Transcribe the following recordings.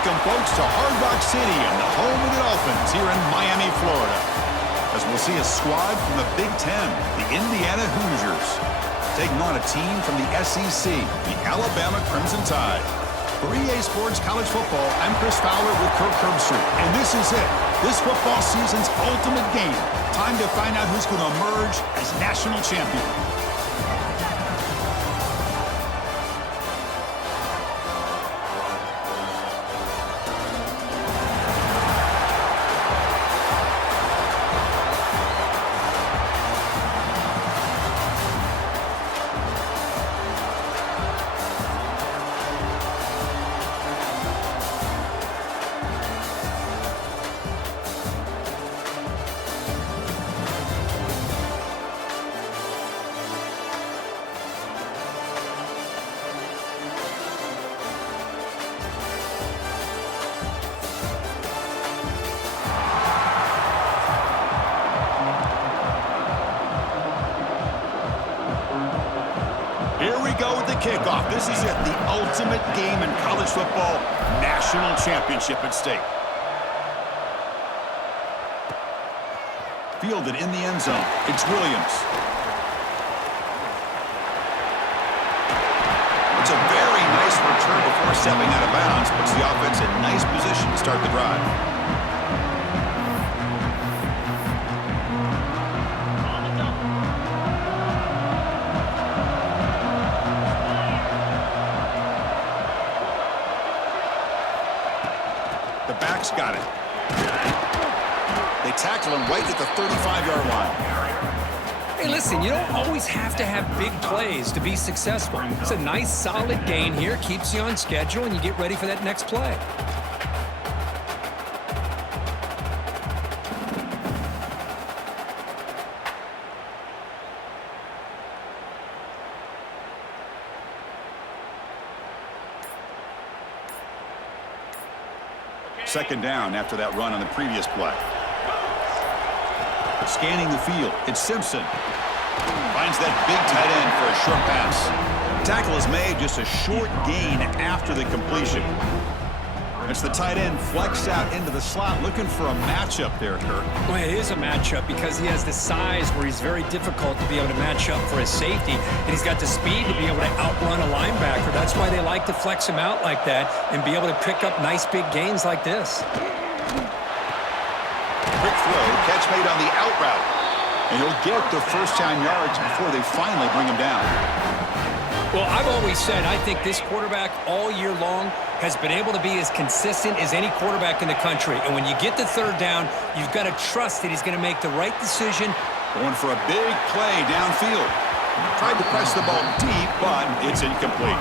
Welcome, folks, to Hard Rock City and the home of the Dolphins here in Miami, Florida. As we'll see a squad from the Big Ten, the Indiana Hoosiers, taking on a team from the SEC, the Alabama Crimson Tide. For EA Sports College Football, I'm Chris Fowler with Kirk Herbstreit, and this is it. This football season's ultimate game. Time to find out who's going to emerge as national champion. Here we go with the kickoff. This is it, the ultimate game in college football, national championship at stake. Fielded in the end zone. It's Williams. It's a very nice return before stepping out of bounds. Puts the offense in nice position to start the drive. The back's got it. They tackle him right at the 35-yard line. Hey, listen, you don't always have to have big plays to be successful. It's a nice, solid gain here. Keeps you on schedule, and you get ready for that next play. Second down after that run on the previous play. Scanning the field, it's Simpson. Finds that big tight end for a short pass. Tackle is made, just a short gain after the completion. It's the tight end flexed out into the slot, looking for a matchup there, Kirk. Well, it is a matchup because he has the size where he's very difficult to be able to match up for his safety, and he's got the speed to be able to outrun a linebacker. That's why they like to flex him out like that and be able to pick up nice big gains like this. Quick throw, catch made on the out route. And he'll get the first down yards before they finally bring him down. Well, I've always said I think this quarterback all year long has been able to be as consistent as any quarterback in the country. And when you get the third down, you've got to trust that he's going to make the right decision. Going for a big play downfield. Tried to press the ball deep, but it's incomplete.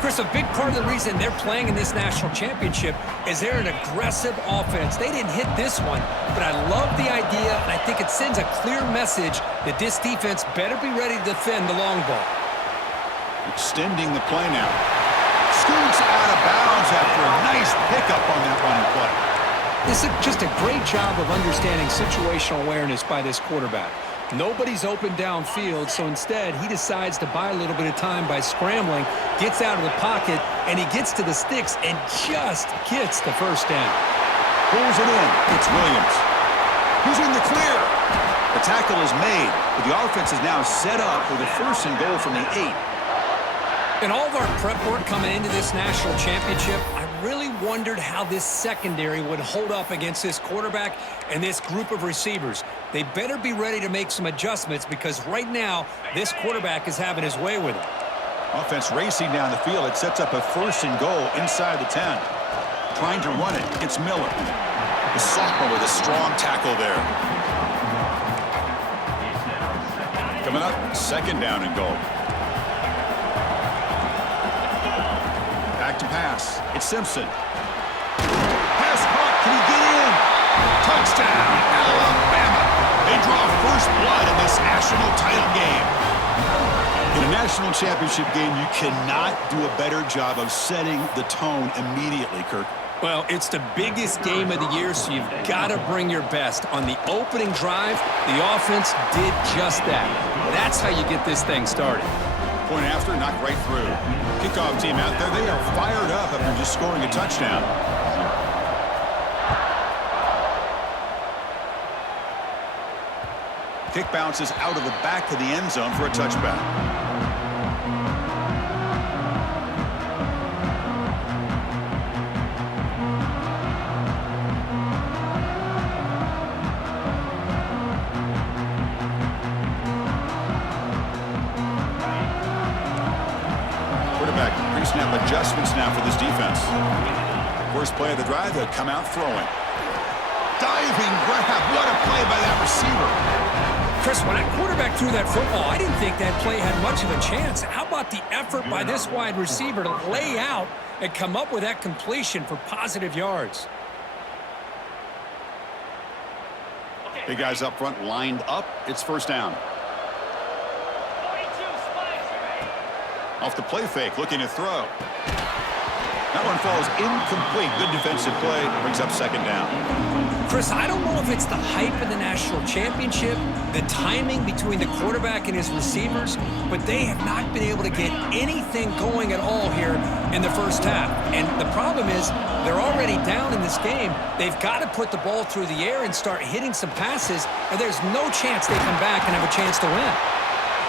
Chris, a big part of the reason they're playing in this national championship is they're an aggressive offense. They didn't hit this one, but I love the idea, and I think it sends a clear message that this defense better be ready to defend the long ball. Extending the play now. Scoots out of bounds after a nice pickup on that running play. This is just a great job of understanding situational awareness by this quarterback. Nobody's open downfield, so instead he decides to buy a little bit of time by scrambling, gets out of the pocket, and he gets to the sticks and just gets the first down. Pulls it in. It's Williams. He's in the clear. The tackle is made, but the offense is now set up with a first and goal from the 8. In all of our prep work coming into this national championship, I really wondered how this secondary would hold up against this quarterback and this group of receivers. They better be ready to make some adjustments because right now, this quarterback is having his way with it. Offense racing down the field. It sets up a first and goal inside the 10. Trying to run it. It's Miller. The sophomore with a strong tackle there. Coming up, second down and goal. Back to pass. It's Simpson. Pass caught. Can he get in? Touchdown, Alabama. They draw first blood in this national title game. In a national championship game, you cannot do a better job of setting the tone immediately, Kirk. Well, it's the biggest game of the year, so you've got to bring your best. On the opening drive, the offense did just that. That's how you get this thing started. Point after, knocked right through. Kickoff team out there, they are fired up after just scoring a touchdown. Kick bounces out of the back of the end zone for a touchback. Pre-snap adjustments now for this defense. First play of the drive, they'll come out throwing. Diving grab. What a play by that receiver. Chris, when that quarterback threw that football, I didn't think that play had much of a chance. How about the effort by this wide receiver to lay out and come up with that completion for positive yards? Big guys up front lined up. It's first down. Off the play fake, looking to throw. That one falls incomplete. Good defensive play. Brings up second down. Chris, I don't know if it's the hype of the national championship, the timing between the quarterback and his receivers, but they have not been able to get anything going at all here in the first half. And the problem is they're already down in this game. They've got to put the ball through the air and start hitting some passes, or there's no chance they come back and have a chance to win.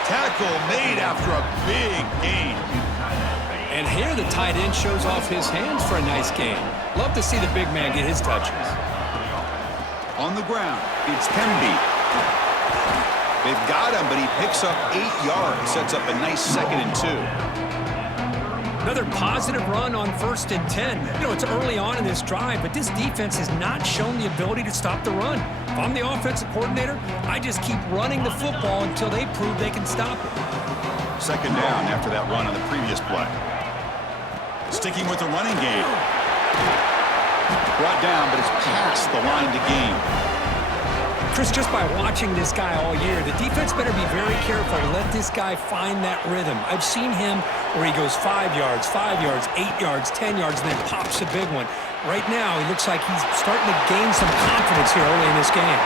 Tackle made after a big gain. And here the tight end shows off his hands for a nice game. Love to see the big man get his touches. On the ground, it's Pemby. They've got him, but he picks up 8 yards. Sets up a nice 2nd and 2. Another positive run on 1st and 10. You know, it's early on in this drive, but this defense has not shown the ability to stop the run. If I'm the offensive coordinator, I just keep running the football until they prove they can stop it. 2nd down after that run on the previous play. Sticking with the running game. Brought down, but it's past the line to gain. Chris, just by watching this guy all year, the defense better be very careful to let this guy find that rhythm. I've seen him where he goes 5 yards, 5 yards, 8 yards, 10 yards, and then pops a big one. Right now, it looks like he's starting to gain some confidence here early in this game.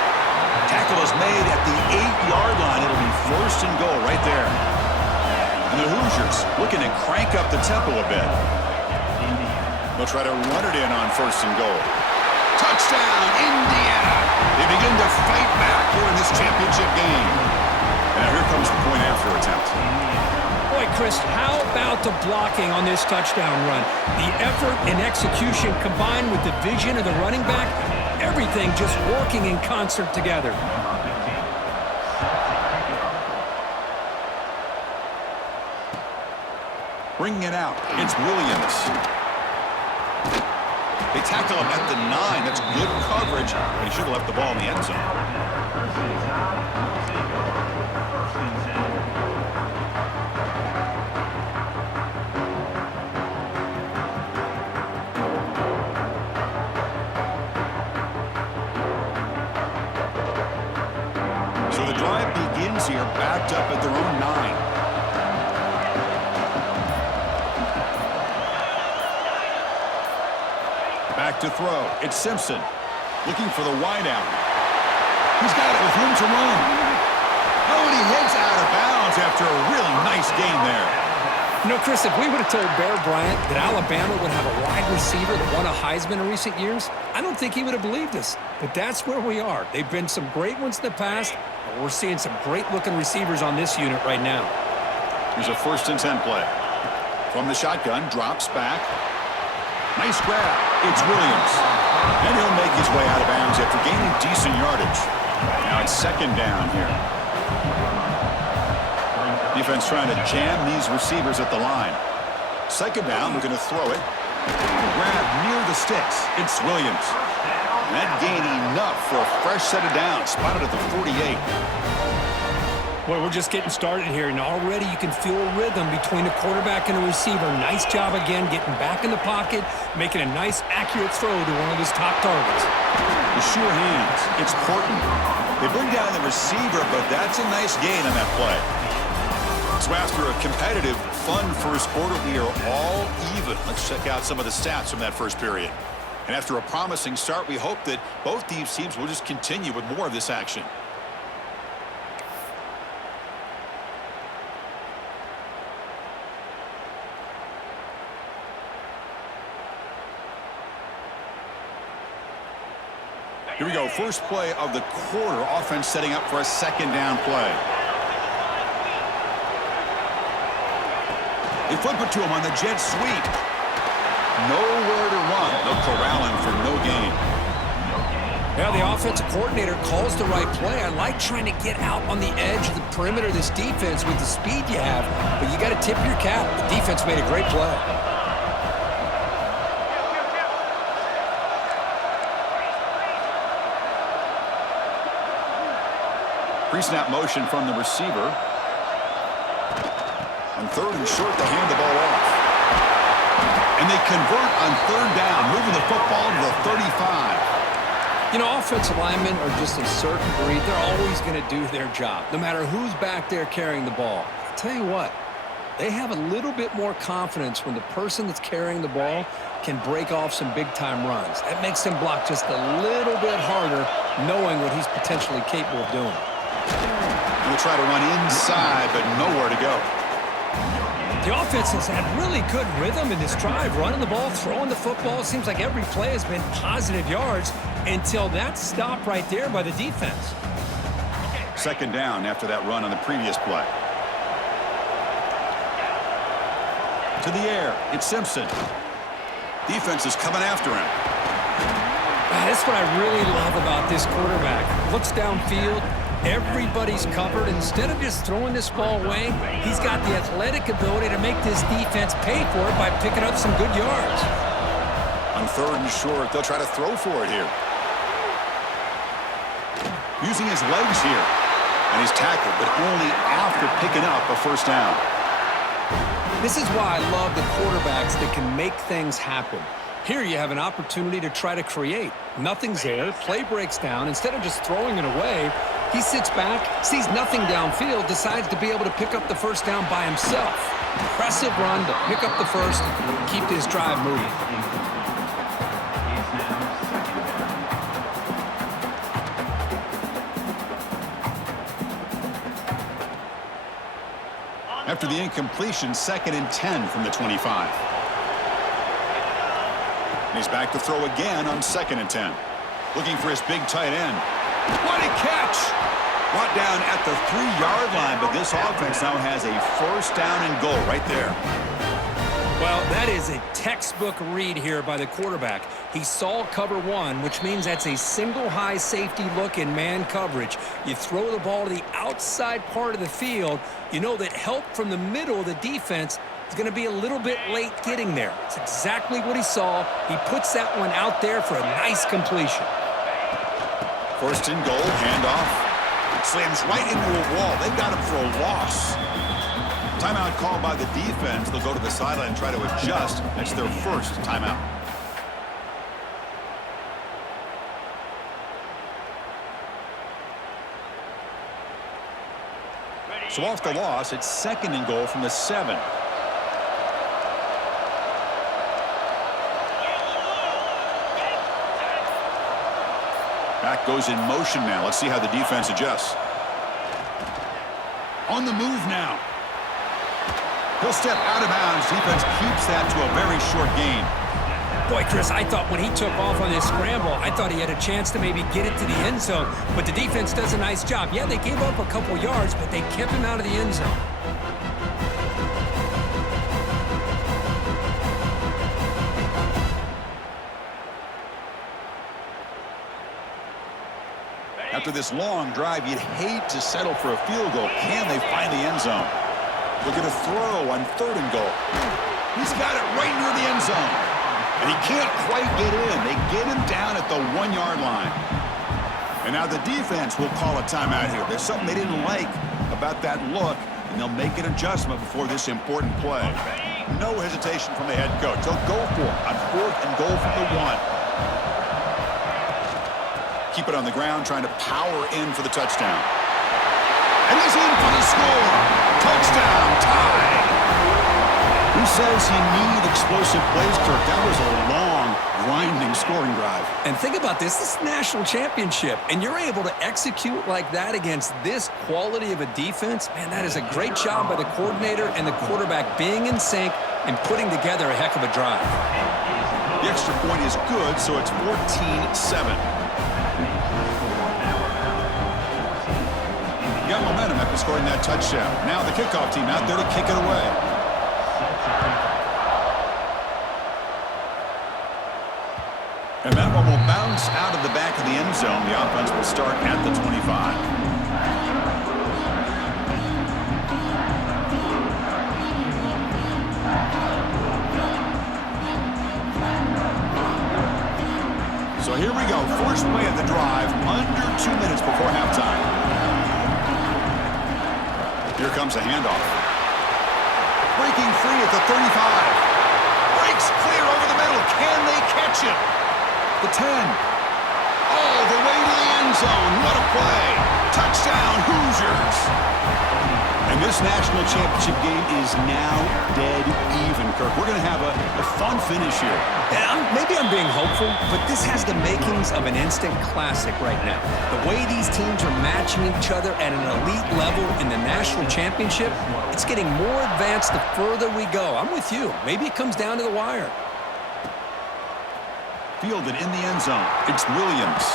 Tackle is made at the 8-yard line. It'll be 1st and goal right there. And the Hoosiers looking to crank up the tempo a bit. They'll try to run it in on 1st and goal. Touchdown, Indiana! They begin to fight back here in this championship game. And now here comes the point-after attempt. Boy, Chris, how about the blocking on this touchdown run? The effort and execution combined with the vision of the running back, everything just working in concert together. Bringing it out, it's Williams. They tackle him at the 9. That's good coverage, but he should have left the ball in the end zone. So the drive begins here, backed up at their own 9. Back to throw. It's Simpson looking for the wideout. He's got it with room to run. Oh, and he heads out of bounds after a really nice gain there. You know, Chris, if we would have told Bear Bryant that Alabama would have a wide receiver that won a Heisman in recent years, I don't think he would have believed us. But that's where we are. They've been some great ones in the past, but we're seeing some great-looking receivers on this unit right now. Here's a 1st and 10 play. From the shotgun, drops back. Nice grab. It's Williams. And he'll make his way out of bounds after gaining decent yardage. Now it's 2nd down here. Defense trying to jam these receivers at the line. 2nd down, we're going to throw it. Grab near the sticks. It's Williams. And that gain enough for a fresh set of downs. Spotted at the 48. Boy, we're just getting started here, and already you can feel a rhythm between the quarterback and the receiver. Nice job again getting back in the pocket, making a nice, accurate throw to one of his top targets. The sure hands. It's Horton. They bring down the receiver, but that's a nice gain on that play. So after a competitive, fun first quarter, we are all even. Let's check out some of the stats from that first period. And after a promising start, we hope that both these teams will just continue with more of this action. Here we go. First play of the quarter. Offense setting up for a 2nd down play. They flip it to him on the jet sweep. Nowhere to run. They'll corral him for no gain. Yeah, the offensive coordinator calls the right play. I like trying to get out on the edge of the perimeter of this defense with the speed you have, but you got to tip your cap. The defense made a great play. Pre-snap motion from the receiver. On 3rd and short, they hand the ball off. And they convert on 3rd down, moving the football to the 35. You know, offensive linemen are just a certain breed. They're always going to do their job, no matter who's back there carrying the ball. I'll tell you what, They have a little bit more confidence when the person that's carrying the ball can break off some big-time runs. That makes them block just a little bit harder, knowing what he's potentially capable of doing. He'll try to run inside, but nowhere to go. The offense has had really good rhythm in this drive, running the ball, throwing the football. It seems like every play has been positive yards until that stop right there by the defense. Second down after that run on the previous play. To the air, it's Simpson. Defense is coming after him. That's what I really love about this quarterback. Looks downfield, everybody's covered. Instead of just throwing this ball away, he's got the athletic ability to make this defense pay for it by picking up some good yards. On third and short, they'll try to throw for it here. Using his legs here. And he's tackled, but only after picking up a first down. This is why I love the quarterbacks that can make things happen. Here you have an opportunity to try to create. Nothing's there. Play breaks down. Instead of just throwing it away, he sits back, sees nothing downfield, decides to be able to pick up the first down by himself. Impressive run to pick up the first, keep this drive moving. After the incompletion, 2nd and 10 from the 25. And he's back to throw again on 2nd and 10. Looking for his big tight end. What a catch! Brought down at the 3-yard line, but this offense now has a first down and goal right there. Well, that is a textbook read here by the quarterback. He saw cover one, which means that's a single high safety look in man coverage. You throw the ball to the outside part of the field, you know that help from the middle of the defense is going to be a little bit late getting there. It's exactly what he saw. He puts that one out there for a nice completion. First and goal, handoff. Slams right into a wall. They got him for a loss. Timeout called by the defense. They'll go to the sideline and try to adjust. That's their first timeout. So off the loss, it's 2nd and goal from the 7. Back goes in motion now. Let's see how the defense adjusts. On the move now. He'll step out of bounds. Defense keeps that to a very short gain. Boy, Chris, I thought when he took off on this scramble, I thought he had a chance to maybe get it to the end zone. But the defense does a nice job. Yeah, they gave up a couple yards, but they kept him out of the end zone. After this long drive, you'd hate to settle for a field goal. Can they find the end zone? Look at a throw on 3rd and goal. He's got it right near the end zone. And he can't quite get in. They get him down at the 1-yard line. And now the defense will call a timeout here. There's something they didn't like about that look, and they'll make an adjustment before this important play. No hesitation from the head coach. They'll go for it on 4th and goal from the 1. Keep it on the ground, trying to power in for the touchdown. And he's in for the score. Touchdown, tie. Who says you need explosive plays, Kirk? That was a long, grinding scoring drive. And think about this. This is a national championship, and you're able to execute like that against this quality of a defense. Man, that is a great job by the coordinator and the quarterback being in sync and putting together a heck of a drive. The extra point is good, so it's 14-7. Got momentum after scoring that touchdown. Now the kickoff team out there to kick it away. And that one will bounce out of the back of the end zone. The offense will start at the 25. So here we go. First play of the drive, under 2 minutes before halftime. Here comes a handoff. Breaking free at the 35. Breaks clear over the middle. Can they catch him? The 10. All the way to the end zone. What a play. Touchdown, Hoosiers. And this national championship game is now dead even, Kirk. We're going to have a fun finish here. Maybe I'm being hopeful, but this has the makings of an instant classic right now. The way these teams are matching each other at an elite level in the national championship, it's getting more advanced the further we go. I'm with you. Maybe it comes down to the wire. Fielded in the end zone. It's Williams.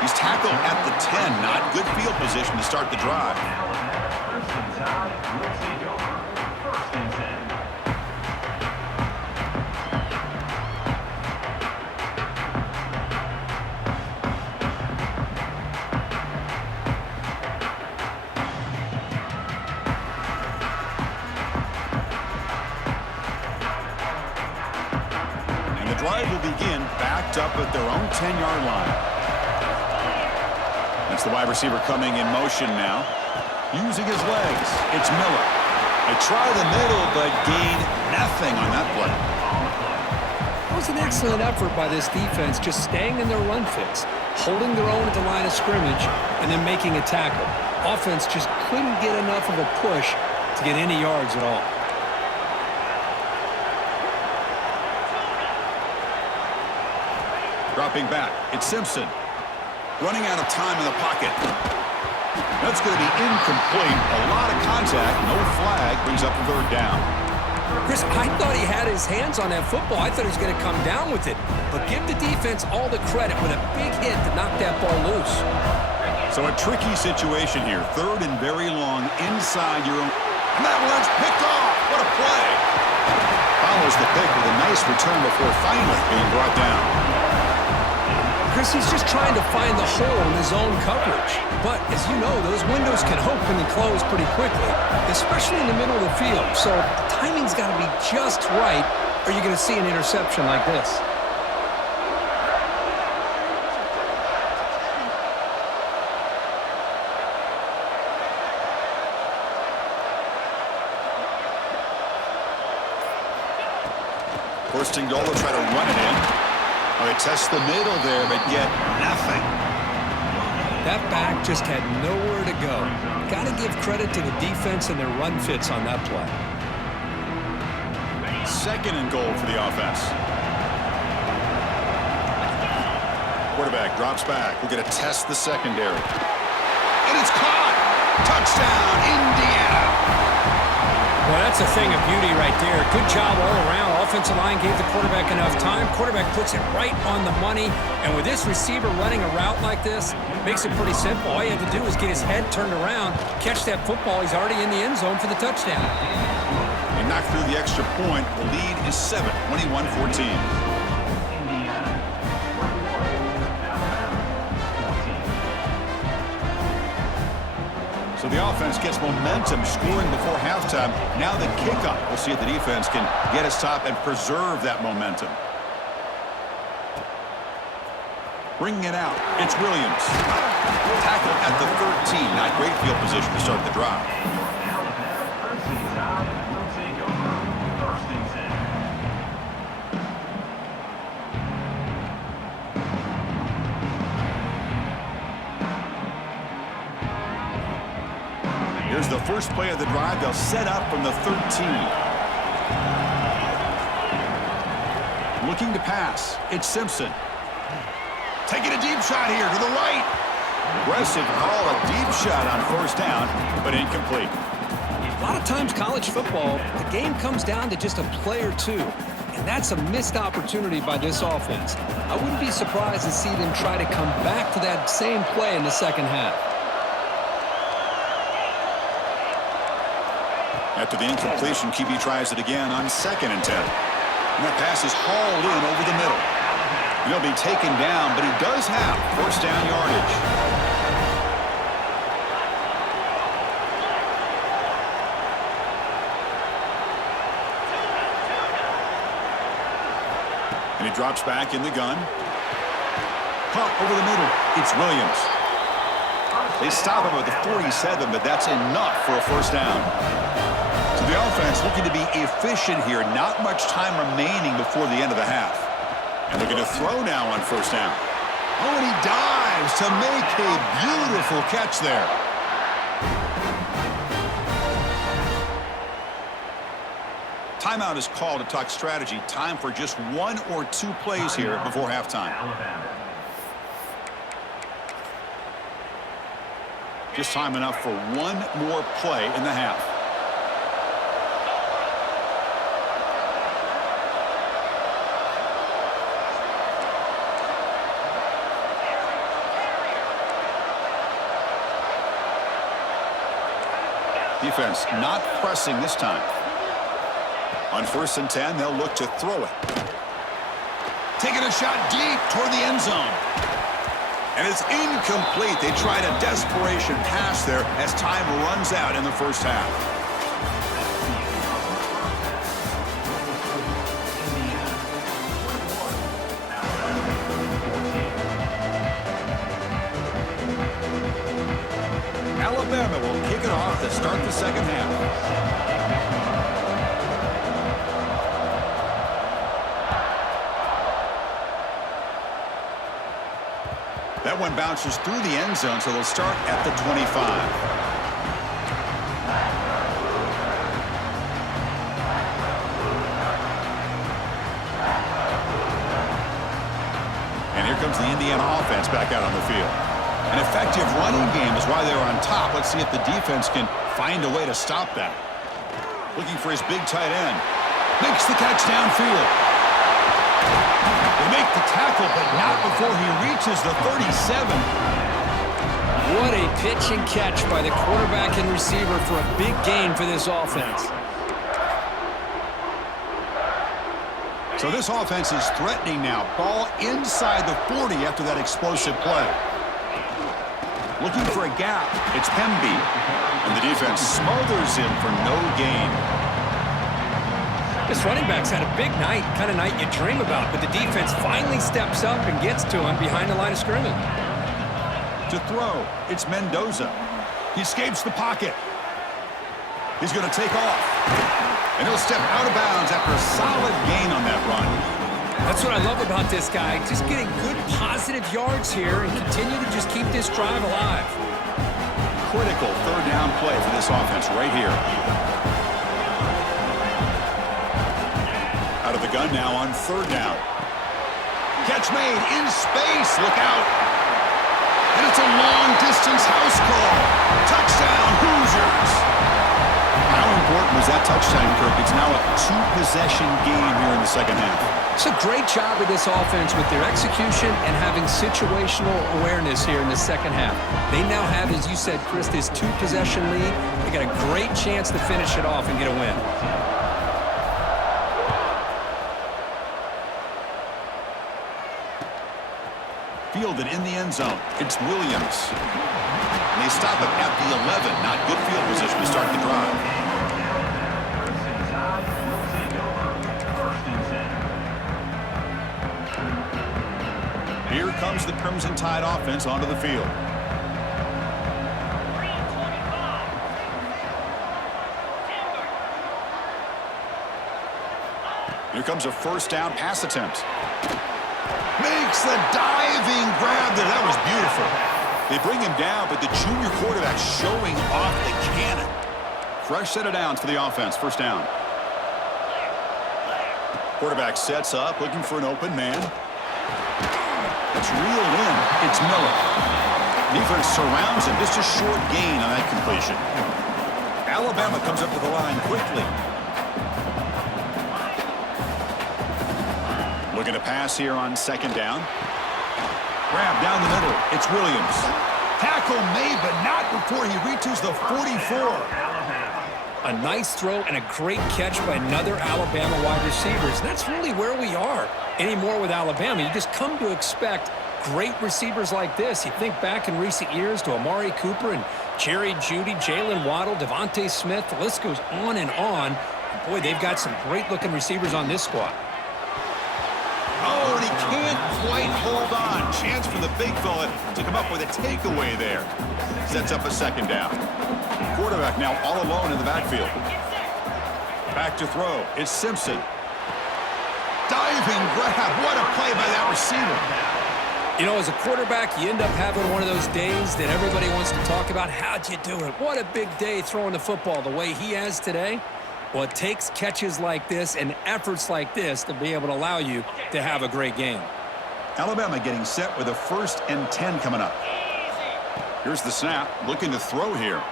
He's tackled at the 10. Not good field position to start the drive. And the drive will begin backed up at their own 10-yard line. That's the wide receiver coming in motion now. Using his legs, it's Miller. They try the middle, but gain nothing on that play. It was an excellent effort by this defense, just staying in their run fits, holding their own at the line of scrimmage, and then making a tackle. Offense just couldn't get enough of a push to get any yards at all. Dropping back, it's Simpson. Running out of time in the pocket. That's going to be incomplete. A lot of contact. No flag. Brings up a third down. Chris, I thought he had his hands on that football. I thought he was going to come down with it. But give the defense all the credit with a big hit to knock that ball loose. So a tricky situation here. Third and very long inside your own. And that one's picked off. What a play. Follows the pick with a nice return before finally being brought down. Chris, he's just trying to find the hole in his own coverage. But, as you know, those windows can open and close pretty quickly, especially in the middle of the field. So the timing's got to be just right, or you're going to see an interception like this. First and goal, they'll try to run it in. They test the middle there, but get nothing. That back just had nowhere to go. Got to give credit to the defense and their run fits on that play. Second and goal for the offense. Quarterback drops back. We're going to test the secondary. And it's caught. Touchdown, Indiana. Well, that's a thing of beauty right there. Good job all around. Offensive line gave the quarterback enough time. Quarterback puts it right on the money. And with this receiver running a route like this, makes it pretty simple. All you had to do is get his head turned around, catch that football. He's already in the end zone for the touchdown. They knock through the extra point. The lead is 7, 21-14. So the offense gets momentum, scoring before halftime. Now the kickoff. We'll see if the defense can get a stop and preserve that momentum. Bringing it out, it's Williams. Tackled at the 13. Not great field position to start the drive. Here's the first play of the drive. They'll set up from the 13. Looking to pass. It's Simpson. Taking a deep shot here to the right. Aggressive call, a deep shot on first down, but incomplete. A lot of times college football, the game comes down to just a play or two. And that's a missed opportunity by this offense. I wouldn't be surprised to see them try to come back to that same play in the second half. After the incompletion, QB tries it again on 2nd and 10. And that pass is hauled in over the middle. He'll be taken down, but he does have first down yardage. And he drops back in the gun. Pump over the middle. It's Williams. They stop him at the 47, but that's enough for a first down. So the offense looking to be efficient here. Not much time remaining before the end of the half. And they're going to throw now on first down. Oh, and he dives to make a beautiful catch there. Timeout is called to talk strategy. Time for just 1 or 2 plays here before halftime. Just time enough for 1 more play in the half. Defense not pressing this time. On 1st and 10, they'll look to throw it. Taking a shot deep toward the end zone. And it's incomplete. They tried a desperation pass there as time runs out in the first half. Alabama will kick it off to start the second half. That one bounces through the end zone, so they'll start at the 25. And here comes the Indiana offense back out on the field. An effective running game is why they're on top. Let's see if the defense can find a way to stop that. Looking for his big tight end. Makes the catch downfield. They make the tackle, but not before he reaches the 37. What a pitch and catch by the quarterback and receiver for a big gain for this offense. So this offense is threatening now. Ball inside the 40 after that explosive play. Looking for a gap. It's Pemby. And the defense smothers him for no gain. This running back's had a big night, kind of night you dream about, but the defense finally steps up and gets to him behind the line of scrimmage. To throw, it's Mendoza. He escapes the pocket. He's going to take off. And he'll step out of bounds after a solid gain on that run. That's what I love about this guy. Just getting good positive yards here and continue to just keep this drive alive. Critical third down play for this offense right here. Out of the gun now on 3rd down. Catch made in space. Look out. And it's a long-distance house call. Touchdown, Hoosiers. How important was that touchdown, Kirk? It's now a 2-possession game here in the second half. It's a great job of this offense with their execution and having situational awareness here in the second half. They now have, as you said, Chris, this 2-possession lead. They got a great chance to finish it off and get a win. Fielded in the end zone. It's Williams. And they stop him at the 11. Not good field position to start the drive. Here comes the Crimson Tide offense onto the field. Here comes a 1st down pass attempt. Makes the diving grab there. That was beautiful. They bring him down, but the junior quarterback showing off the cannon. Fresh set of downs for the offense. 1st down. Quarterback sets up, looking for an open man. It's reeled in. It's Miller. Defense surrounds him. Just a short gain on that completion. Alabama comes up to the line quickly. Looking to pass here on 2nd down. Grab down the middle. It's Williams. Tackle made, but not before he reaches the 44. A nice throw and a great catch by another Alabama wide receivers. That's really where we are anymore with Alabama. You just come to expect great receivers like this. You think back in recent years to Amari Cooper and Jerry Jeudy, Jalen Waddle, Devontae Smith. The list goes on and on. And boy, they've got some great-looking receivers on this squad. Oh, and he can't quite hold on. Chance for the big fella to come up with a takeaway there. Sets up a 2nd down. Quarterback now all alone in the backfield. Back to throw. It's Simpson. Diving grab. What a play by that receiver. You know, as a quarterback, you end up having one of those days that everybody wants to talk about. How'd you do it? What a big day throwing the football the way he has today. Well, it takes catches like this and efforts like this to be able to allow you to have a great game. Alabama getting set with a 1st and 10 coming up. Here's the snap, looking to throw here.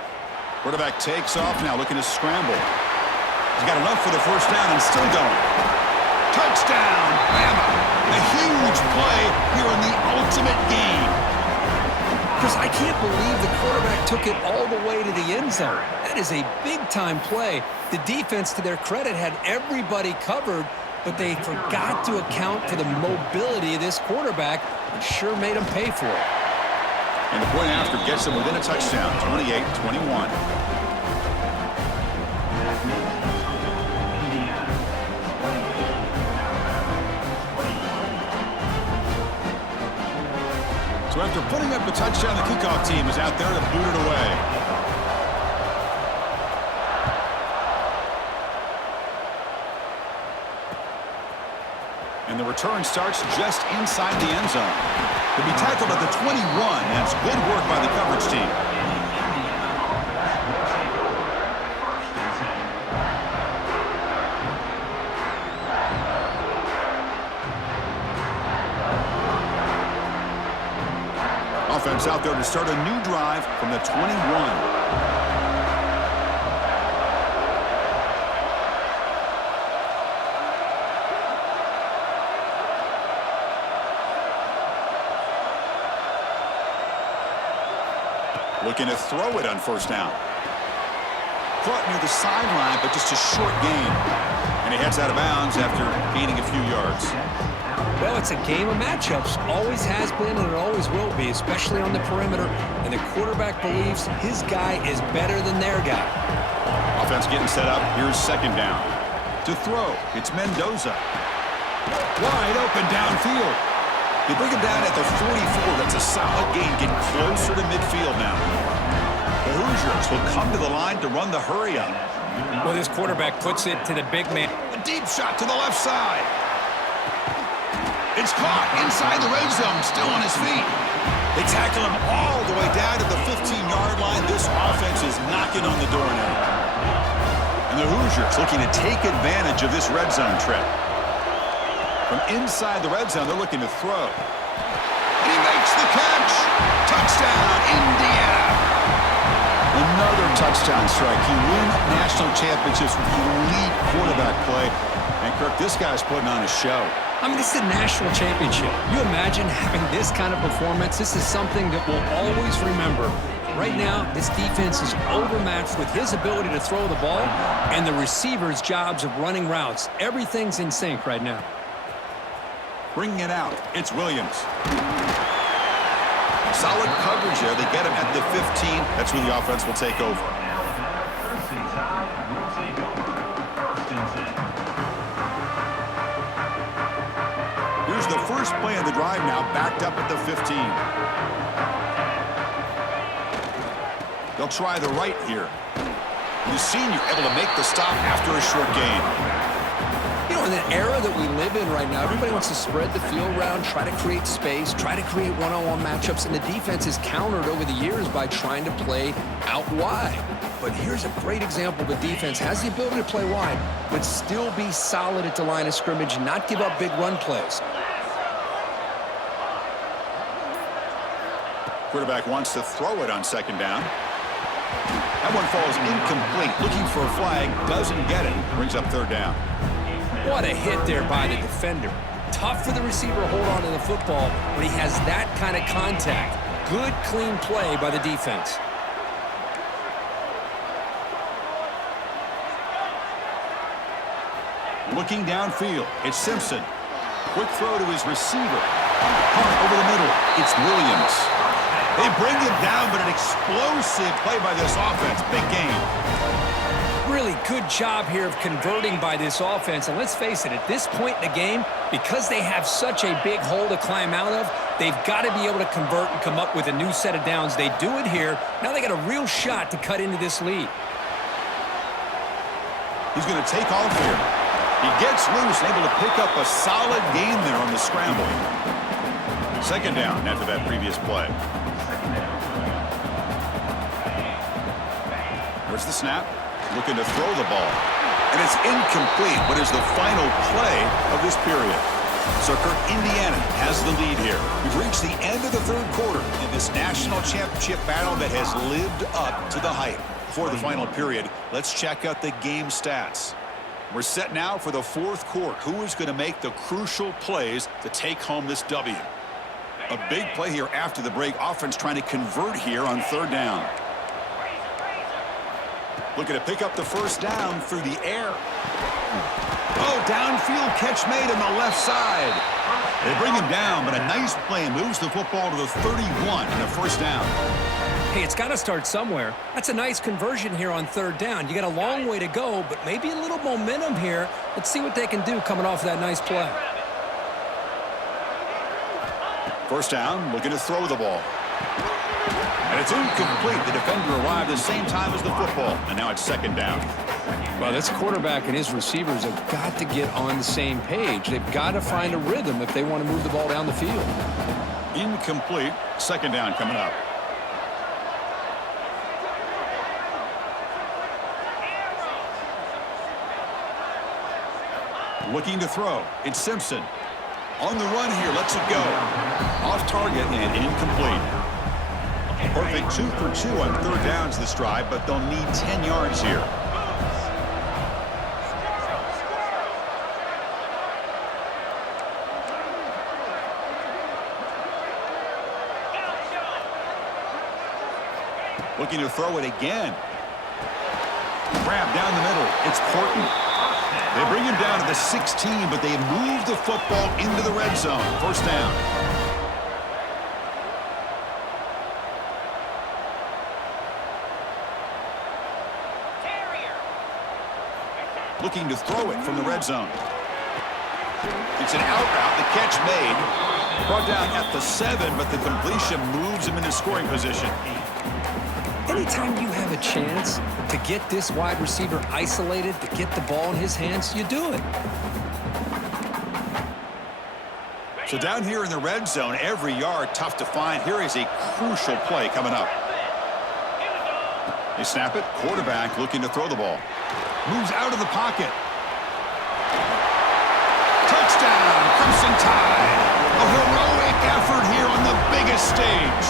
Quarterback takes off now, looking to scramble. He's got enough for the 1st down and still going. Touchdown, Bama! A huge play here in the ultimate game. Chris, I can't believe the quarterback took it all the way to the end zone. That is a big-time play. The defense, to their credit, had everybody covered, but they forgot to account for the mobility of this quarterback, which sure made him pay for it. And the point after gets them within a touchdown, 28-21. So after putting up the touchdown, the kickoff team is out there to boot it away. And the return starts just inside the end zone. He'll be tackled at the 21. That's good work by the coverage team. Offense out there to start a new drive from the 21. Looking to throw it on 1st down. Caught near the sideline, but just a short gain. And he heads out of bounds after gaining a few yards. Well, it's a game of matchups. Always has been and it always will be, especially on the perimeter. And the quarterback believes his guy is better than their guy. Offense getting set up. Here's 2nd down. To throw, it's Mendoza. Wide open downfield. They bring him down at the 44. That's a solid gain, getting closer to midfield now. The Hoosiers will come to the line to run the hurry-up. Well, this quarterback puts it to the big man. A deep shot to the left side. It's caught inside the red zone, still on his feet. They tackle him all the way down to the 15-yard line. This offense is knocking on the door now. And the Hoosiers looking to take advantage of this red zone trip. From inside the red zone, they're looking to throw. And he makes the catch. Touchdown, Indiana. Another touchdown strike. You win national championships with elite quarterback play. And, Kirk, this guy's putting on a show. I mean, this is a national championship. You imagine having this kind of performance? This is something that we'll always remember. Right now, this defense is overmatched with his ability to throw the ball and the receivers' jobs of running routes. Everything's in sync right now. Bringing it out, it's Williams. Solid coverage there. They get him at the 15. That's where the offense will take over. Here's the first play of the drive now, backed up at the 15. They'll try the right here. The senior able to make the stop after a short gain. You know, in the era that we live in right now, everybody wants to spread the field around, try to create space, try to create one-on-one matchups, and the defense is countered over the years by trying to play out wide. But here's a great example. The defense has the ability to play wide, but still be solid at the line of scrimmage, not give up big run plays. Quarterback wants to throw it on 2nd down. That one falls incomplete. Looking for a flag, doesn't get it. Brings up 3rd down. What a hit there by the defender. Tough for the receiver to hold on to the football, but he has that kind of contact. Good, clean play by the defense. Looking downfield, it's Simpson. Quick throw to his receiver. Hard over the middle, it's Williams. They bring him down, but an explosive play by this offense. Big game. Really good job here of converting by this offense. And let's face it, at this point in the game, because they have such a big hole to climb out of, they've got to be able to convert and come up with a new set of downs. They do it here. Now they got a real shot to cut into this lead. He's going to take off here. He gets loose, able to pick up a solid gain there on the scramble. 2nd down after that previous play. Where's the snap? Looking to throw the ball. And it's incomplete. What is the final play of this period? So, Kirk, Indiana has the lead here. We've reached the end of the third quarter in this national championship battle that has lived up to the hype. Before the final period, let's check out the game stats. We're set now for the fourth quarter. Who is going to make the crucial plays to take home this W? A big play here after the break. Offense trying to convert here on third down. Looking to pick up the first down through the air. Oh, downfield catch made on the left side. They bring him down, but a nice play moves the football to the 31 and a first down. Hey, it's got to start somewhere. That's a nice conversion here on third down. You got a long way to go, but maybe a little momentum here. Let's see what they can do coming off that nice play. First down, looking to throw the ball. And it's incomplete. The defender arrived at the same time as the football, and now it's second down. Well, this quarterback and his receivers have got to get on the same page. They've got to find a rhythm if they want to move the ball down the field. Incomplete. Second down coming up. Looking to throw. It's Simpson. On the run here. Lets it go. Off target and incomplete. Perfect 2 for 2 on third downs this drive, but they'll need 10 yards here. Looking to throw it again. Grab down the middle. It's Porton. They bring him down to the 16, but they move the football into the red zone. First down. Looking to throw it from the red zone. It's an out route. The catch made. Brought down at the 7, but the completion moves him into scoring position. Anytime you have a chance to get this wide receiver isolated, to get the ball in his hands, you do it. So down here in the red zone, every yard tough to find. Here is a crucial play coming up. They snap it. Quarterback looking to throw the ball. Moves out of the pocket. Touchdown, Crimson Tide. A heroic effort here on the biggest stage.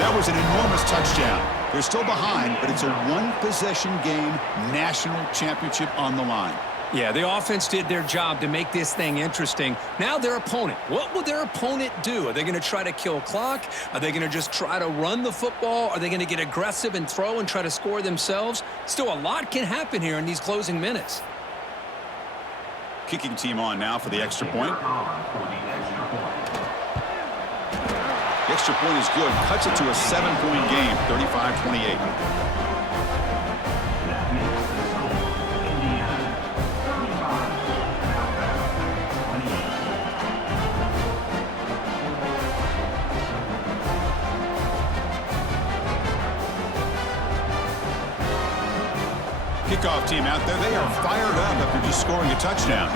That was an enormous touchdown. They're still behind, but it's a one-possession game, national championship on the line. Yeah, the offense did their job to make this thing interesting. Now their opponent. What will their opponent do? Are they going to try to kill clock? Are they going to just try to run the football? Are they going to get aggressive and throw and try to score themselves? Still, a lot can happen here in these closing minutes. Kicking team on now for the extra point. The extra point is good. Cuts it to a 7-point game, 35-28. Kickoff team out there. They are fired up after just scoring a touchdown.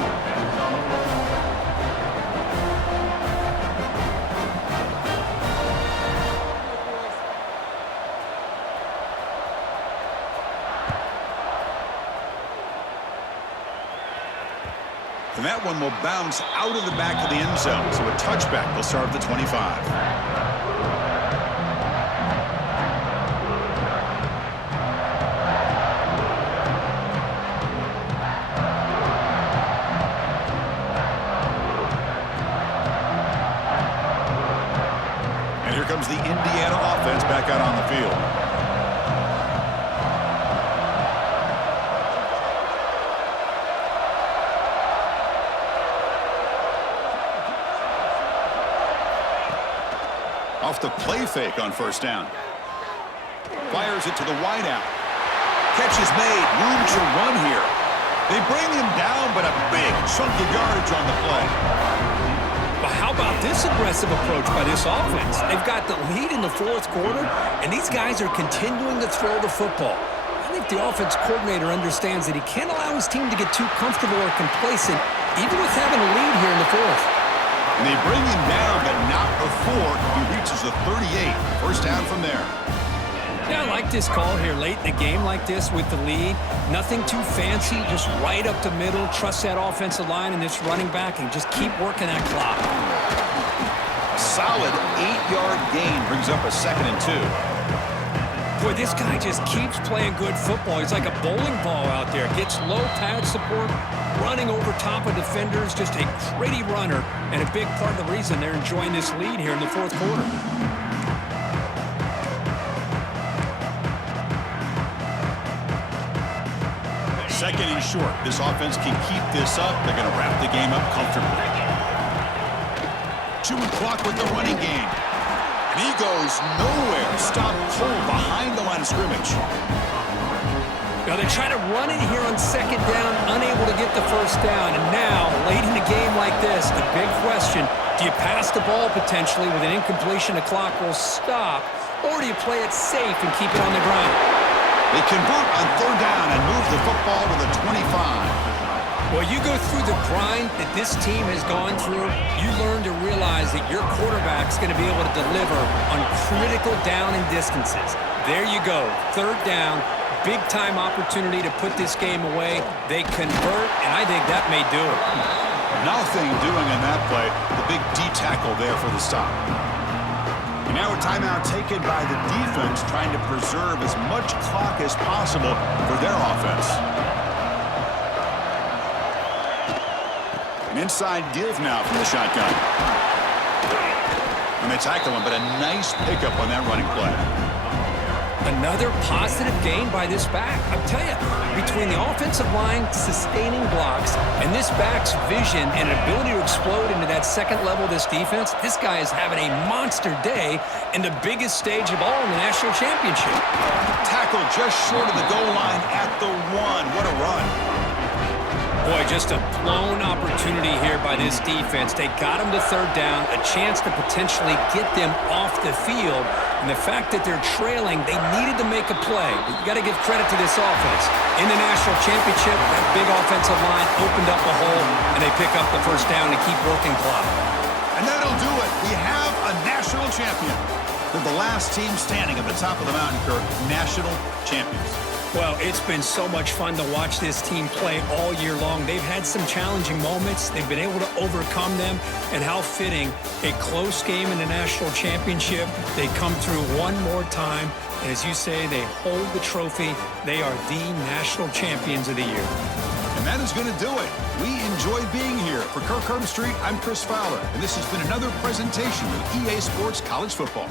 And that one will bounce out of the back of the end zone. So a touchback will start at the 25. Comes the Indiana offense back out on the field. Off the play fake on first down. Fires it to the wideout. Catch is made. Room to run here. They bring him down, but a big chunk of yardage on the play. But how about this aggressive approach by this offense? They've got the lead in the fourth quarter, and these guys are continuing to throw the football. I think the offense coordinator understands that he can't allow his team to get too comfortable or complacent, even with having a lead here in the fourth. And they bring him down, but not before he reaches the 38. First down from there. Yeah, I like this call here late in the game like this with the lead. Nothing too fancy, just right up the middle. Trust that offensive line and this running back and just keep working that clock. A solid 8-yard gain brings up a 2nd and 2. Boy, this guy just keeps playing good football. He's like a bowling ball out there. Gets low pad support, running over top of defenders. Just a gritty runner and a big part of the reason they're enjoying this lead here in the 4th quarter. Second and short. This offense can keep this up. They're going to wrap the game up comfortably. Chewing clock with the running game. And he goes nowhere. Stopped cold behind the line of scrimmage. Now they try to run it here on 2nd down, unable to get the 1st down. And now, late in the game like this, the big question, do you pass the ball potentially with an incompletion? The clock will stop. Or do you play it safe and keep it on the ground? They convert on 3rd down and move the football to the 25. Well, you go through the grind that this team has gone through, you learn to realize that your quarterback's going to be able to deliver on critical down and distances. There you go, 3rd down, big-time opportunity to put this game away. They convert, and I think that may do it. Nothing doing on that play. The big D tackle there for the stop. Now a timeout taken by the defense, trying to preserve as much clock as possible for their offense. An inside give now from the shotgun. And they tackle him, but a nice pickup on that running play. Another positive gain by this back. I'll tell you, between the offensive line sustaining blocks and this back's vision and ability to explode into that 2nd level of this defense, this guy is having a monster day in the biggest stage of all in the national championship. Tackle just short of the goal line at the 1. What a run. Boy, just a blown opportunity here by this defense. They got him to 3rd down, a chance to potentially get them off the field. And the fact that they're trailing, they needed to make a play. But you got to give credit to this offense. In the national championship, that big offensive line opened up a hole, and they pick up the 1st down to keep working clock. And that'll do it. We have a national champion. They're the last team standing at the top of the mountain, Kirk. National champions. Well, it's been so much fun to watch this team play all year long. They've had some challenging moments. They've been able to overcome them. And how fitting, a close game in the national championship. They come through one more time. And as you say, they hold the trophy. They are the national champions of the year. And that is going to do it. We enjoy being here. For Kirk Herbstreit, I'm Chris Fowler. And this has been another presentation of EA Sports College Football.